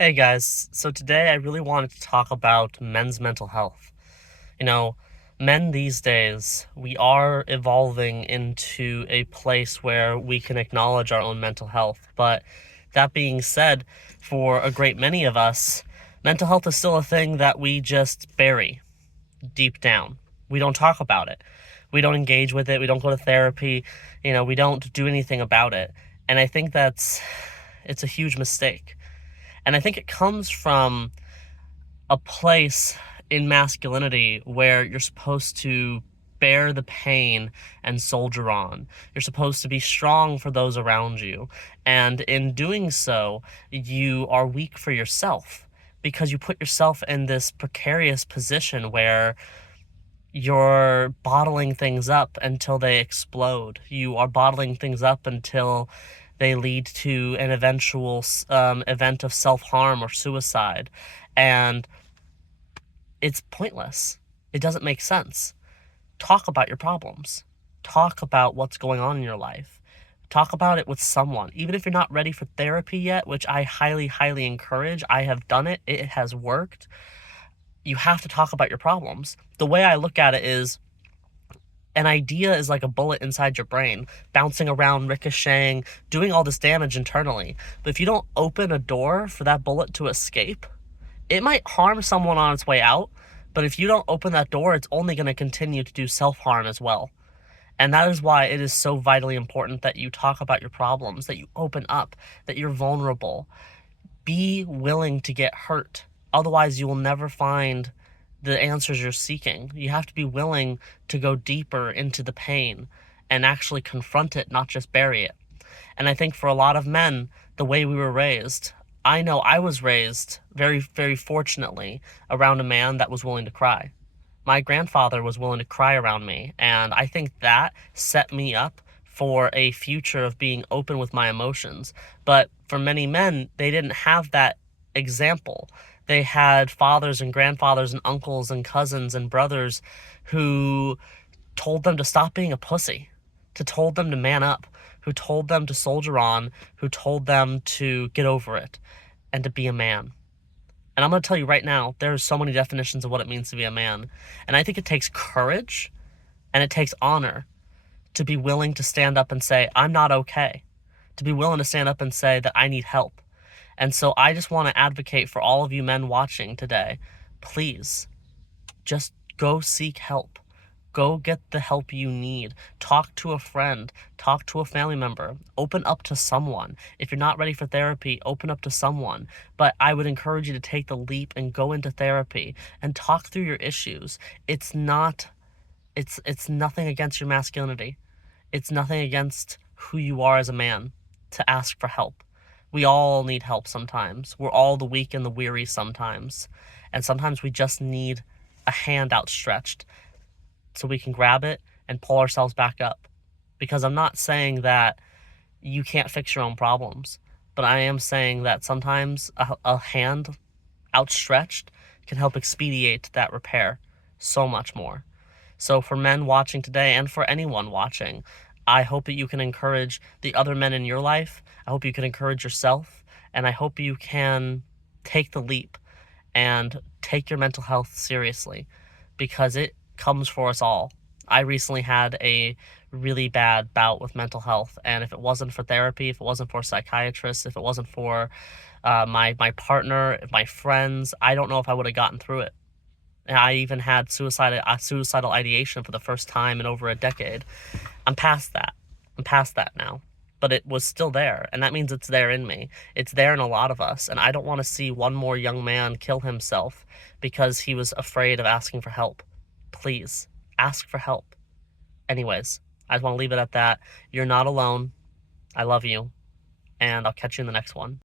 Hey guys, so today I really wanted to talk about men's mental health. You know, men these days, we are evolving into a place where we can acknowledge our own mental health. But that being said, for a great many of us, mental health is still a thing that we just bury deep down. We don't talk about it. We don't engage with it. We don't go to therapy. We don't do anything about it. And I think it's a huge mistake. And I think it comes from a place in masculinity where you're supposed to bear the pain and soldier on. You're supposed to be strong for those around you. And in doing so, you are weak for yourself because you put yourself in this precarious position where you're bottling things up until they explode. You are bottling things up until they lead to an eventual event of self-harm or suicide. And it's pointless. It doesn't make sense. Talk about your problems. Talk about what's going on in your life. Talk about it with someone. Even if you're not ready for therapy yet, which I highly, highly encourage. I have done it. It has worked. You have to talk about your problems. The way I look at it is an idea is like a bullet inside your brain, bouncing around, ricocheting, doing all this damage internally. But if you don't open a door for that bullet to escape, it might harm someone on its way out, but if you don't open that door, it's only going to continue to do self-harm as well. And that is why it is so vitally important that you talk about your problems, that you open up, that you're vulnerable. Be willing to get hurt. Otherwise, you will never find the answers you're seeking. You have to be willing to go deeper into the pain and actually confront it, not just bury it. And I think for a lot of men, the way we were raised, I know I was raised very, very fortunately around a man that was willing to cry. My grandfather was willing to cry around me, and I think that set me up for a future of being open with my emotions. But for many men, they didn't have that example. They had fathers and grandfathers and uncles and cousins and brothers who told them to stop being a pussy, to told them to man up, who told them to soldier on, who told them to get over it and to be a man. And I'm going to tell you right now, there are so many definitions of what it means to be a man. And I think it takes courage and it takes honor to be willing to stand up and say, I'm not okay. To be willing to stand up and say that I need help. And so I just want to advocate for all of you men watching today. Please, just go seek help. Go get the help you need. Talk to a friend. Talk to a family member. Open up to someone. If you're not ready for therapy, open up to someone. But I would encourage you to take the leap and go into therapy and talk through your issues. It's not, it's nothing against your masculinity. It's nothing against who you are as a man to ask for help. We all need help sometimes. We're all the weak and the weary sometimes. And sometimes we just need a hand outstretched so we can grab it and pull ourselves back up. Because I'm not saying that you can't fix your own problems, but I am saying that sometimes a hand outstretched can help expedite that repair so much more. So for men watching today and for anyone watching, I hope that you can encourage the other men in your life. I hope you can encourage yourself, and I hope you can take the leap and take your mental health seriously because it comes for us all. I recently had a really bad bout with mental health, and if it wasn't for therapy, if it wasn't for a psychiatrist, if it wasn't for my partner, my friends, I don't know if I would have gotten through it. And I even had suicidal ideation for the first time in over a decade. I'm past that. I'm past that now. But it was still there, and that means it's there in me. It's there in a lot of us, and I don't want to see one more young man kill himself because he was afraid of asking for help. Please, ask for help. Anyways, I just want to leave it at that. You're not alone. I love you, and I'll catch you in the next one.